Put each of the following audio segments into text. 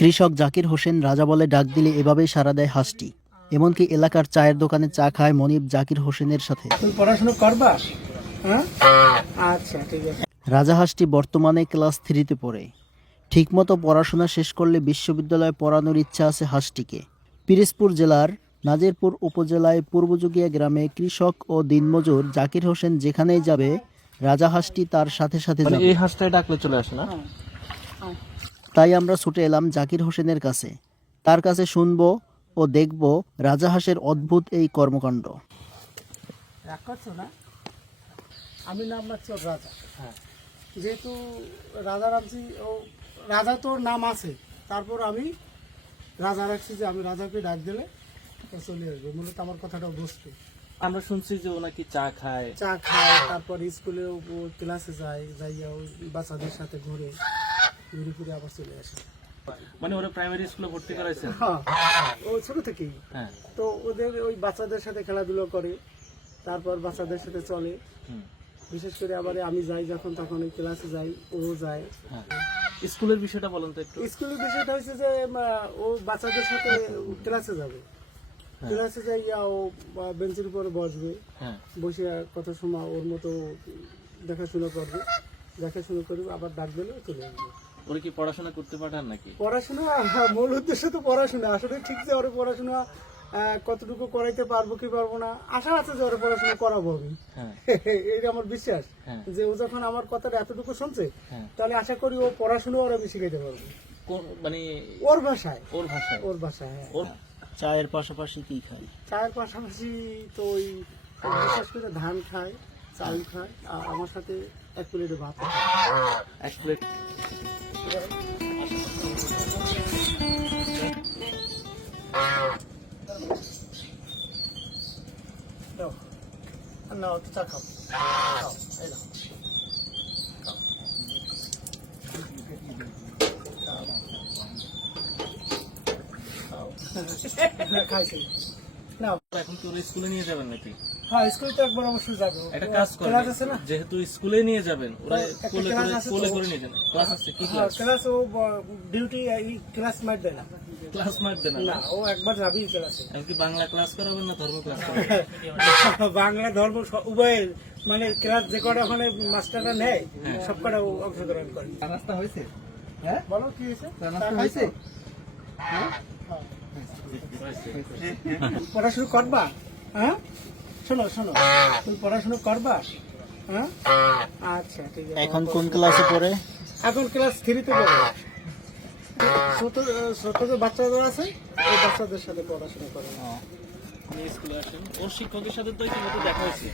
কৃষক জাকির হোসেন রাজা বলে ডাক দিলে এভাবেই সাড়া দেয় হাঁসটি। এমনকি এলাকার চায়ের দোকানে চা খায় মনিব জাকির হোসেনের সাথে। পড়াশোনা করবা? আচ্ছা ঠিক আছে। রাজা হাঁসটি বর্তমানে ক্লাস 3-তে পড়ে। ঠিকমতো পড়াশোনা শেষ করলে বিশ্ববিদ্যালয়ে পড়ানোর ইচ্ছা আছে হাঁসটিকে। পিরোজপুর জেলার নাজিরপুর উপজেলায় পূর্বযুগিয়া গ্রামে কৃষক ও দিনমজুর জাকির হোসেন যেখানেই যাবে রাজা হাঁসটি তার সাথে সাথে যাবে। এই হাঁসটাই ডাকলে চলে আসে না? তাই আমরা ছুটে এলাম জাকির হোসেনের কাছে। তার কাছে শুনবো ও দেখব রাজা হাঁসের অদ্ভুত এই কর্মকাণ্ড। রাগ করছো না? আমি নাম রাখছি ওর রাজা। যেহেতু রাজা রাখছি, ও রাজা তোর নাম আছে, তারপর আমি রাজা রাখছি যে আমি রাজাকে ডাক দিলে ও চলে আসবে। মূলত আমার কথাটা বুঝতো। আমরা শুনছি যে ও নাকি চা খায়। চা খায়, তারপর স্কুলে ও ক্লাসে যায়, যাইয়া ওই বাচ্চাদের সাথে ঘুরে ফিরে আবার চলে আসে। মানে ওরা প্রাইমারি স্কুলে ভর্তি করাইছেন? হ্যাঁ, ও ছোট থেকেই। হ্যাঁ। তো ওদের ওই বাচ্চাদের সাথে খেলাধুলো করে, তারপর বাচ্চাদের সাথে চলে। বিশেষ করে আবার আমি যাই যখন, তখন ওই ক্লাসে যাই, ও যায়। স্কুলের বিষয়টা বলেন তো একটু। স্কুলের বিষয়টা হচ্ছে যে ও বাচ্চাদের সাথে ক্লাসে যাবে, ক্লাসে যাইয়া ও বেঞ্চের উপরে বসবে, বসে কত সময় ওর মতো দেখাশোনা করবে, আবার ডাক দিলে চলে আসবে। ওরা কি পড়াশোনা করতে পাঠান নাকি? পড়াশোনা মূল উদ্দেশ্য তো পড়াশোনা। আসলে ঠিক যে ওরা পড়াশোনা কতটুকু করাইতে পারবো কি পারবো না, আশা আছে যে ওরা পড়াশোনা করাবো আমি। এটা আমার বিশ্বাস যে ও যখন আমার কথাটা এতটুকু শুনছে, তাহলে আশা করি ও পড়াশোনা ওরা আমি শিখাইতে পারবো, মানে ওর ভাষায়। হ্যাঁ। চায়ের পাশাপাশি কি খায়? চায়ের পাশাপাশি তো ওই বিশেষ করে ধান খায়, চাল খায়, আর আমার সাথে 1 প্লেট ভাত খায়। 1 প্লেট? না, চা খাও, এই নাও। খাইছি না। এখন কি ওরা স্কুলে নিয়ে যাবেন নাকি? হ্যাঁ, স্কুলে তো একবার অবশ্যই যাবো। একটা কাজ করেন, যেহেতু স্কুলে নিয়ে যাবেন, ওরা কোলে করে নিয়ে যান। ক্লাস আছে? কি ক্লাস? ক্লাস ও ডিউটি ক্লাস মার দেয় না। ক্লাস মার দেন না? ও একবার যাবেই ক্লাসে। এমনকি বাংলা ক্লাস করাবেন না ধর্ম ক্লাস করাবেন? বাংলা ধর্ম উভয়, মানে ক্লাস যে কটা ওখানে মাস্টাররা নেয় সব কটা অংশগ্রহণ করে। রাস্তা হয়েছে? হ্যাঁ, বলো কি হয়েছে? পড়াশোনা করবা? হ্যাঁ, শোনো তুমি পড়াশোনা করবা? হ্যাঁ, আচ্ছা ঠিক আছে। এখন কোন ক্লাসে পড়ে? এখন ক্লাস 3-তে পড়ে। ছোট যে বাচ্চাদের আছে, ওই বাচ্চাদের সাথে পড়াশোনা করে। স্কুলে আসেন, ওর শিক্ষকের সাথে তো ইতিমধ্যে দেখা হয়েছে।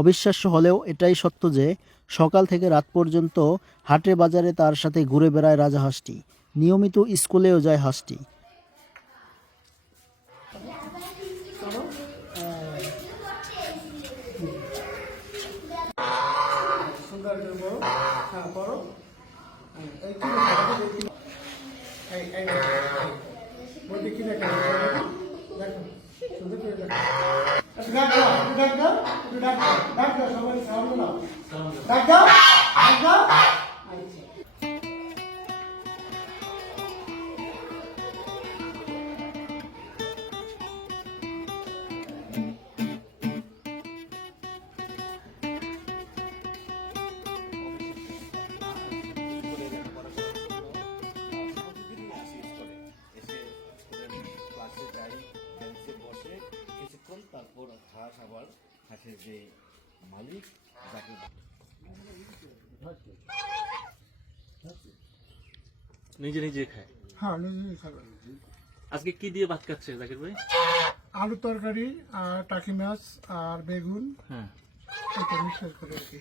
অবিশ্বাস্য হলেও এটাই সত্য যে সকাল থেকে রাত পর্যন্ত হাটে বাজারে তার সাথে ঘুরে বেড়ায় রাজা হাঁসটি। নিয়মিত স্কুলেও যায় হাঁসটি। হ্যাঁ, পড়ো। বলতে কি দেখা দেখো, সুন্দর করে দেখো। ডাক দাও, সবাই সাউন্ড নাও। ডাক দাও। তারপর হাঁস, আবার হাঁসের যে মালিক তাকে নিজে খায়? হ্যাঁ, নিজেই খাবে। আজকে কি দিয়ে ভাত খাচ্ছে জাকির ভাই? আলু তরকারি আর টাকি মাছ আর বেগুন, হ্যাঁ, এটা মিক্সার করে আর কি।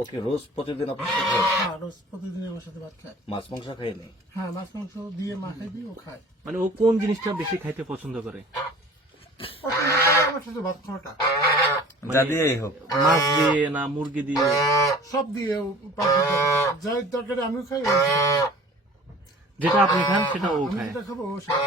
ওকে রোজ প্রতিদিন আপনার সাথে হ্যাঁ, রোজ প্রতিদিন আমার সাথে ভাত খায়। মাছ মাংস খায়নি? হ্যাঁ, মাছ মাংস দিয়ে মাখাই দিই, ও খায়। মানে ও কোন জিনিসটা বেশি খাইতে পছন্দ করে? আমার সাথে ভাত খাওয়াটা যা দিয়েই হোক, মাছ দিয়ে না মুরগি দিয়ে? সব দিয়ে যাই তরকারি আমিও খাই, যেটা আপনি খান সেটা ও খায়? যেটা খাবো ও খায়।